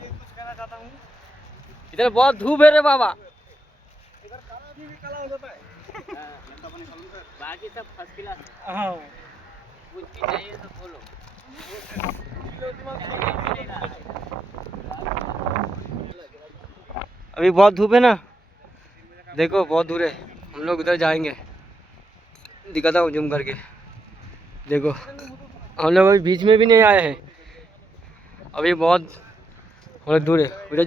कुछ कहना चाहता हूँ। इधर बहुत धूप है रे बाबा। इधर काला भी काला हो जाता है। बाकी सब फर्स्ट क्लास है। हाँ कुछ भी चाहिए तो बोलो। अभी बहुत धूप है ना, देखो बहुत दूर है। हम लोग उधर जाएंगे, दिखाता हूँ जूम करके। देखो हम लोग अभी बीच में भी नहीं आए हैं, अभी बहुत दूर है। उधर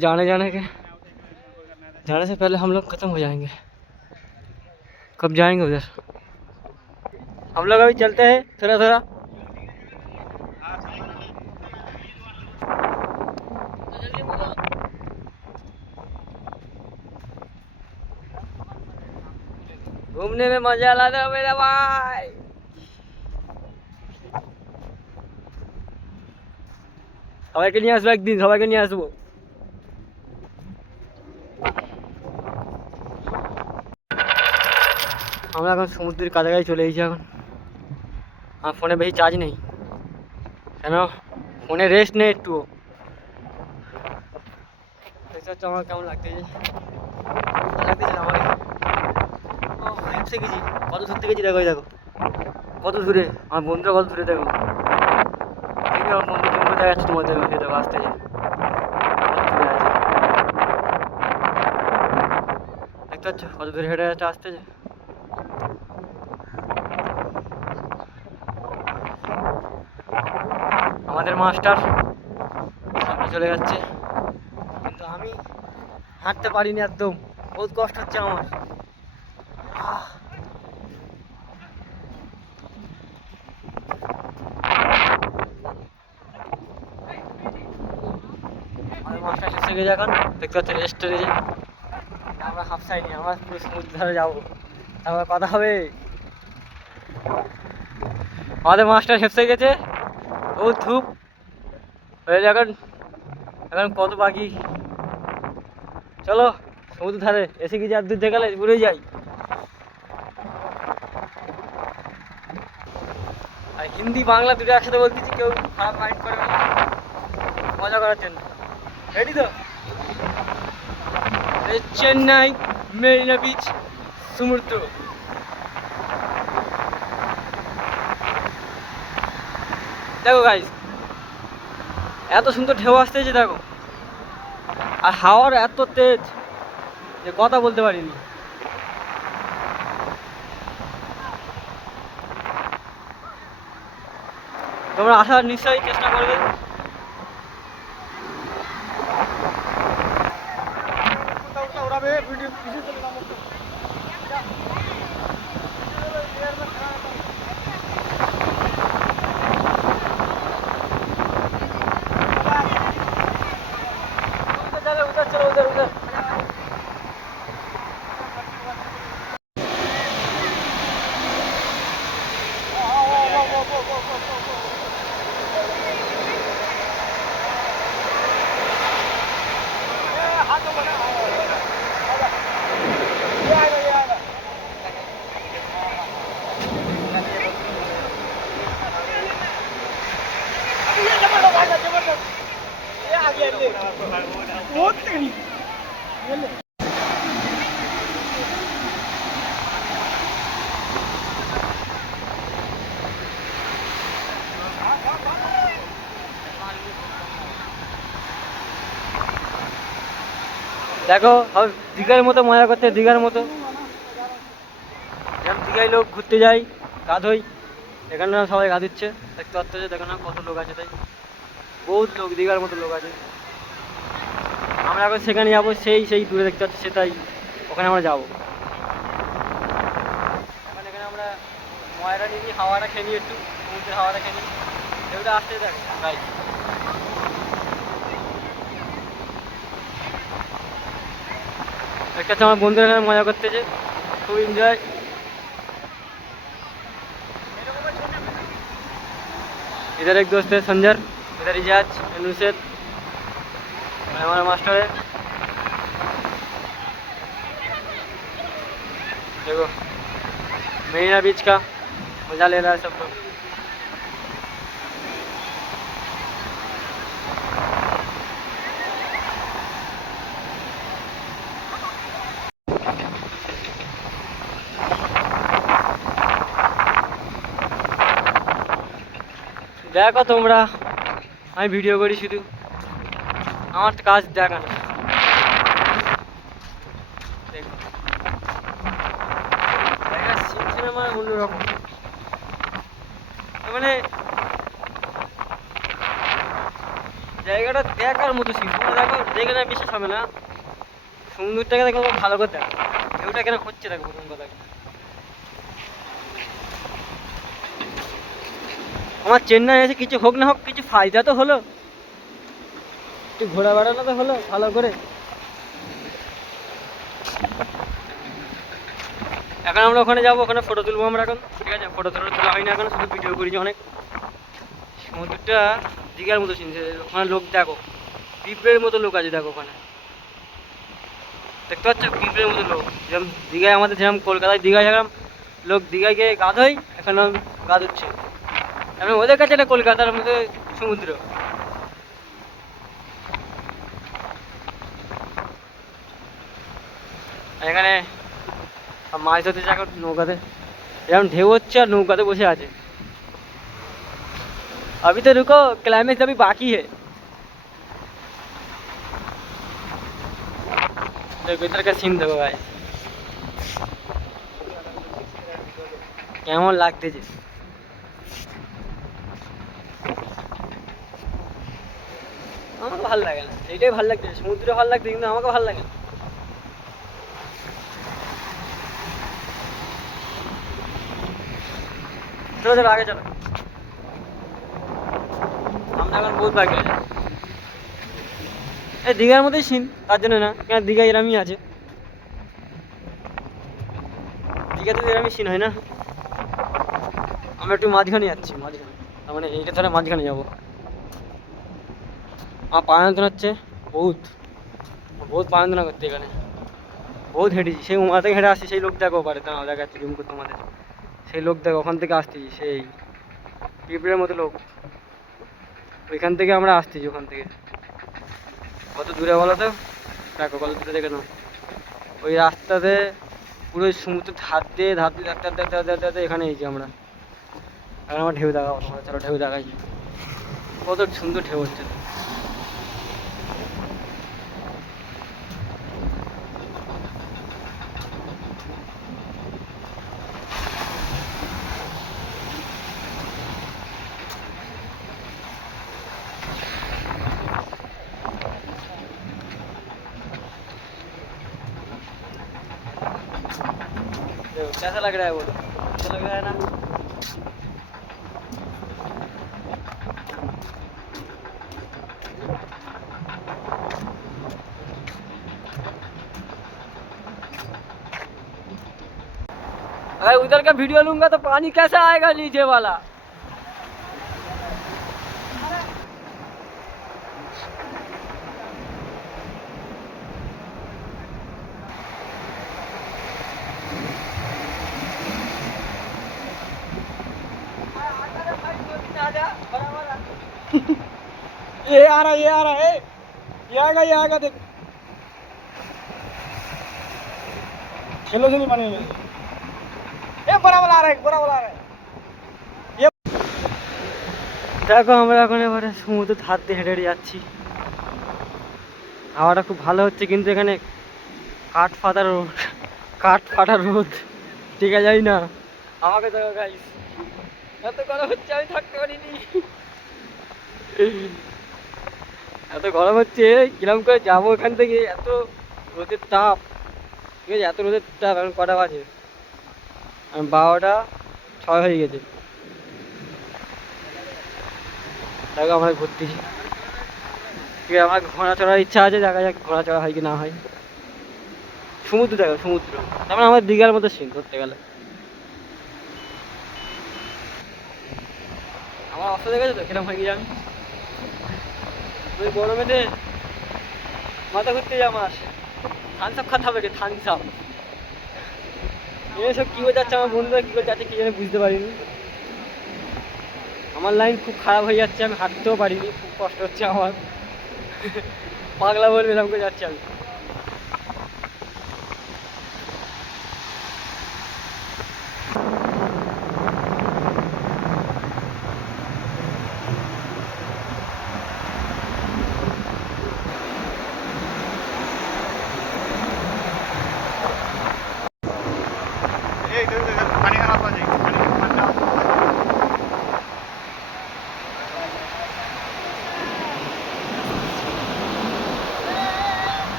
जाने से पहले हम लोग खत्म हो जाएंगे। कब जाएंगे उधर? हम लोग अभी चलते हैं थोड़ा थोड़ा। घूमने में मजा ला दो मेरा भाई। সবাইকে নিয়ে আসবো একদিন, সবাইকে নিয়ে আসবো। আমরা এখন সমুদ্রের কাছাকাছি চলে এসেছি। এখন আমার ফোনে বেশি চার্জ নেই, কেন ফোনে রেস্ট নেই একটু। দেখতে হচ্ছে আমার কেমন লাগতেছে আমাকে। হেঁপসে গেছি, কত দূর থেকে গেছি দেখো। দেখো কত দূরে, আমার বন্ধুরা কত দূরে। দেখো আমার বন্ধু জন্য দেখা যাচ্ছে তোমাদের। দেখো আসতেছে, দেখতে পাচ্ছ কত দূরে হেঁটে যাচ্ছে, আসতেছে। আমাদের মাস্টার সামনে চলে যাচ্ছে, কিন্তু আমি হাঁটতে পারিনি একদম, বহুত কষ্ট হচ্ছে আমার। আমাদের মাস্টার হেসে গেছে এখন, দেখতে পাচ্ছি রেস্টে গেছে। আমরা হাফসাইনি, আমরা পুরো সমুদ্র ধারে যাবো, তারপর কথা হবে। আমাদের মাস্টার হেসে গেছে, বহুত ধূপ হয়ে এখন। এখন কত বাকি, চলো সমুদ্র ধারে এসে গেছি। আর দূর গেলে ঘুরে যাই। আর হিন্দি বাংলা দুটো একসাথে বলতেছি, কেউ খারাপ মাইন্ড করবে না, মজা করার জন্য। রেডি তো? চেন্নাই মেরিনা বিচ সমুদ্র। দেখো গাইস, এত সুন্দর ঢেউ আসতেছে দেখো, আর হাওয়ার এত তেজ যে কথা বলতে পারিনি। তোমরা আসার নিশ্চয়ই চেষ্টা করবে। দেখো দীঘার মতো মজা করতে, দীঘার মতো যেমন দীঘায় লোক ঘুরতে যায়, গা ধোয়, এখানে সবাই গা দিচ্ছে। দেখতে পাচ্ছ, দেখো না কত লোক আছে, তাই বহুত লোক, দীঘার মতো লোক আছে। আমরা এখন সেখানে যাবো, সেই দূরে দেখতে পাচ্ছি, সেটাই ওখানে আমরা যাবো। এখন এখানে আমরা ময়রা নিয়ে হাওয়াটা খেয়ে নিই, একটু সমুদ্রের হাওয়াটা খেয়ে নিই। এগুলো আসতে দেখো তাই। একটা আমার বন্ধুরা মজা করতেছে, খুব এনজয়। इधर एक दोस्त है संजर, इधर इजाज, नुसरत, हमारा मास्टर है। देखो मरीना बीच का मजा ले रहा है सब लोग। দেখো তোমরা, আমি ভিডিও করি শুধু, আমার তো কাজ দেখানো। দেখো সিনেমা অন্যরকম, মানে জায়গাটা দেখার মতো সিন। তোমরা দেখো, দেখে না বিশ্বাস হবে না, সমুদ্রটাকে দেখো ভালো করে দেখো, ঢেউটা কেন হচ্ছে দেখো প্রথম কথা। আমার চেন্নাই এসে কিছু হোক না হোক, কিছু ফায়দা তো হলো, একটু ঘোরা বেড়ানো তো হলো ভালো করে। এখন আমরা ওখানে যাবো, ওখানে ফটো তুলবো আমরা এখন, ঠিক আছে? ফটো তোলা হয়নি এখন, শুধু ভিডিও করেছি অনেক। সমুদ্রটা দীঘার মতো চিনছে, ওখানে লোক দেখো, পিঁপড়ের মতো লোক আছে দেখো ওখানে, দেখতে পাচ্ছ? পিঁপড়ের মতো লোক, যেরকম দীঘায় আমাদের, যেরকম কলকাতায় দীঘায় যেরকম লোক দীঘায় গিয়ে গা ধোয়, এখানে গা ধুচ্ছে। এখন ওদের কাছে এটা কলকাতার মতো সমুদ্র। এখানে মাছ ধরতে যায় নৌকাতে, এরকম ঢেউ হচ্ছে আর নৌকাতে বসে আছে। अभी तो रुको, क्लाइमेक्स अभी बाकी है। देखो इधर का सीन देखो भाई, কেমন লাগতেছে। আমাকে ভালো লাগে না, এইটাই ভালো লাগছে, সমুদ্র ভালো লাগছে, কিন্তু আমাকে ভালো লাগে না। চলো চলো আগে চলো, আমরা এখন বহুত বাকি আছে। এই দীঘার মধ্যেই সিন, তার জন্য না, কেন দীঘা এরমই আছে, দীঘাতে এরমই সিন হয় না। আমরা একটু মাঝখানে যাচ্ছি, মাঝখানে, তার মানে এইটা ধরে মাঝখানে যাবো। আমার পা যন্ত্রণা হচ্ছে বহুত, বহুত পা যন্ত্রণা করতে, এখানে বহুত হেঁটেছি, সেই উমা থেকে হেঁটে আসছি, সেই লোক দেখো পারে, তা দেখাচ্ছি জুম করে তোমাদের, সেই লোক দেখো ওখান থেকে আসতেছি, সেই পিঁপড়ের মতো লোক, ওইখান থেকে আমরা আসতেছি, ওখান থেকে কত দূরে বলো তো, দেখো কত দূরে দেখে নাও, ওই রাস্তাতে পুরো সমুদ্র ধার দিয়ে ধার দিয়ে ধারতে ধারতে ধারতে ধারতে এখানে এসেছি আমরা। এখন আমার ঢেউ দেখাবো তোমরা, চলো ঢেউ দেখাই, কত সুন্দর ঢেউ হচ্ছে। कैसा लग रहा है बोलो, अच्छा लग रहा है ना? अगर उधर का वीडियो लूंगा तो पानी कैसा आएगा नीचे वाला। ये आ रहा, ये आ रहा है, ये आएगा देख, चलो जल्दी माने, ये बड़ा वाला आ रहा है, बड़ा वाला आ रहा है। ये দেখো আমরা এখন এবারে সমুদ্র ধার দিয়ে হেঁটে হেঁটে যাচ্ছি, হাওয়াটা খুব ভালো হচ্ছে, কিন্তু এখানে কাঠ ফাটা রোদ, ঠিক আছে যাই না। আমাকে দেখো গাইস, এত গরম হচ্ছে আমি থাকতে পারিনি, এত গরম হচ্ছে, কিরম করে যাবো এখান থেকে, এত রোদের তাপ, ঠিক আছে? এত রোদের তাপ, এখন কটা বাজে? 12:06 হয়ে গেছে। দেখো আমরা ঘুরতেছি, ঠিক আছে? আমার ঘোড়া চড়ার ইচ্ছা আছে, দেখা যাক ঘোড়া চড়া হয় কি না হয়। সমুদ্র দেখো, সমুদ্র, তারপরে আমার দীঘার মতো সিন ধরতে গেলে। আমার অবস্থা দেখেছো তো কিরম হয়ে গেছে, আমি ওই গরমেতে মাথা ঘুরতে যাই, আমার থানস আপ খাতে হবে, থানস আপ। এসব কী করে যাচ্ছে আমার বন্ধুরা, কী করে যাচ্ছে কি জানি বুঝতে পারিনি। আমার লাইন খুব খারাপ হয়ে যাচ্ছে, আমি হাঁটতেও পারিনি, খুব কষ্ট হচ্ছে আমার, পাগলা বলবে এরকম করে যাচ্ছি আমি।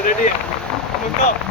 रेडी आहे मुक्काम.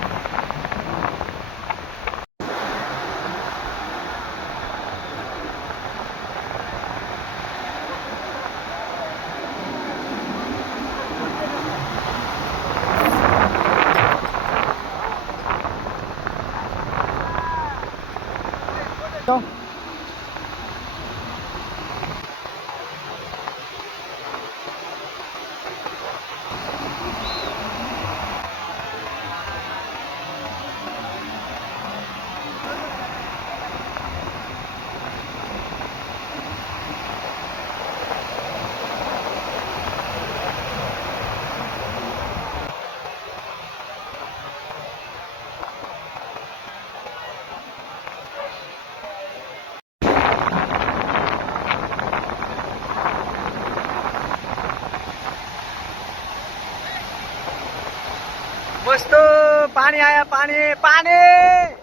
मस्त पाणी आया, पाणी पाणी